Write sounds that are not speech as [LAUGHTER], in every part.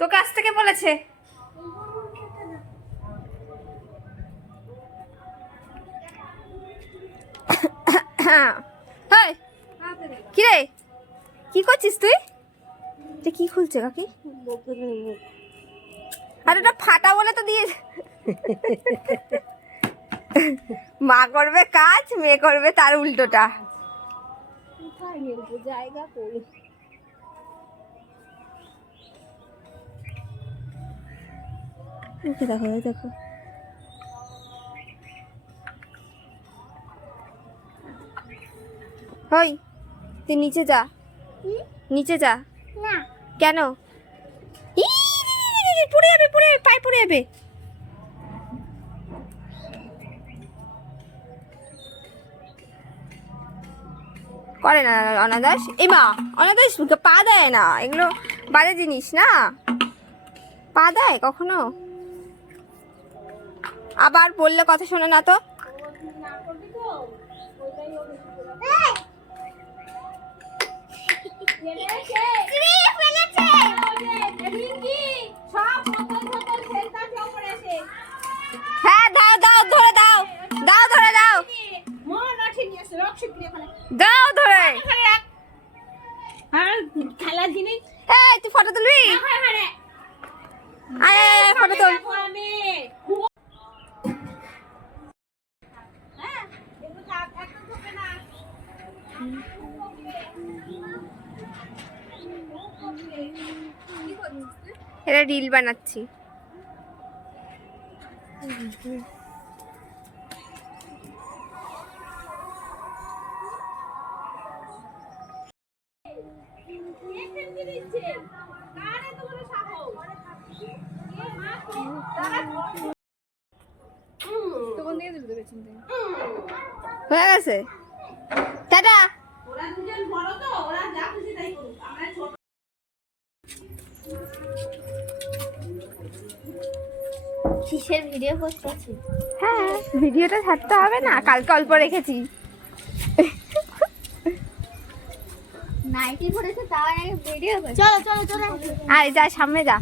তোকে আজ থেকে বলেছে। কি রে? কি করছিস তুই? এটা কি খুলছে কাকি? আরে ওটা ফাটা বলে তো দিয়ে মা করবে কাজ, মেয়ে করবে তার উল্টোটা। জায়গা কই দেখো দেখো এই দেখো। হই তুই নিচে যা। নিচে যা। না। কেন? পড়ে যাবে পড়ে যাবে পায়ে পড়ে যাবে। করে না অনাদাস। এই মা অনাদাস পা দেয় না। এগুলো বাজে জিনিস না? পা দেয় কখনো? আবার বললে কথা শোনো না তো। হ্যাঁ দাও ধরে দাও। দাও, ধরে দাও। দাও, ধরে। খেলার জিনিস এই, তুই ফটো তুলবি? আয় ফটো তুল আমি এটা রিল বানাচ্ছি। হয়ে গেছে? টাটা। ওরা দুজন বড় তো ওরা যা খুশি তাই করুক। আমরা ছোট। কিসের ভিডিও করছি হ্যাঁ ভিডিওটা ছাড়তে হবে না কালকে অল্প রেখেছি। নাইটি পরেছে তাও নাকি ভিডিও করছি। চলো চলো চলো। আর যা সামনে যা।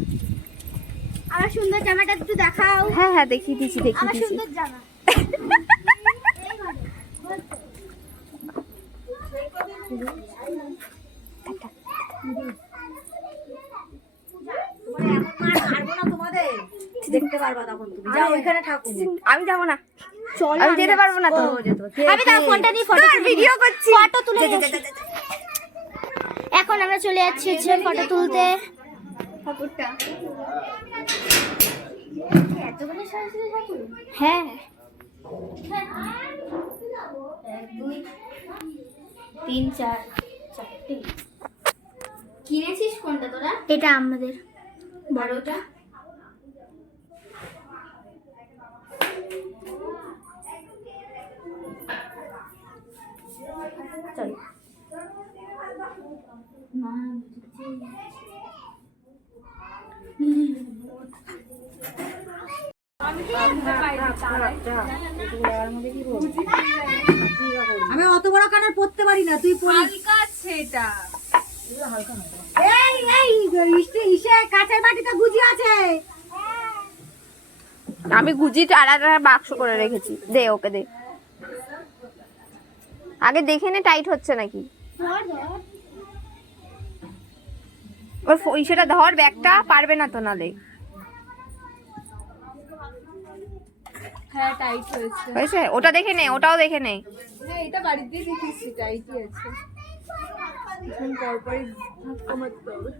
আমার সুন্দর জামাটা একটু দেখাও। হ্যাঁ হ্যাঁ দেখিয়ে দিচ্ছি দেখিয়ে আমার সুন্দর জামা। [LAUGHS] আমি যাব না। আমি যেতে পারব না তো। আমি তার ফোনটা নিয়ে ফটো ভিডিও করছি। ফটো তুলে এখন আমরা চলে যাচ্ছি হচ্ছে ফটো তুলতে। হ্যাঁ। তিন চার চারটে কিনেছিস কোনটা তোরা? এটা আমাদের। বড়টা? চল। আমি অত বড় কানের পড়তে পারি না তুই পড়ি সেটা এই এই ইসে ইসে কাঁচের বাটিতে গুজি আছে। আমি গুজি আলাদা বাক্স করে রেখেছি। দে ওকে দে। আগে দেখে নে টাইট হচ্ছে নাকি? ওর ইসেটা ধর ব্যাগটা পারবে না তো নালে। হ্যাঁ টাইট হয়েছে হয়েছে? ওটা দেখে নে ওটাও দেখে নে। হ্যাঁ এটা বাড়িতে দেখেছি টাইটই আছে। পরপরই ধাক্কা মারতে হবে।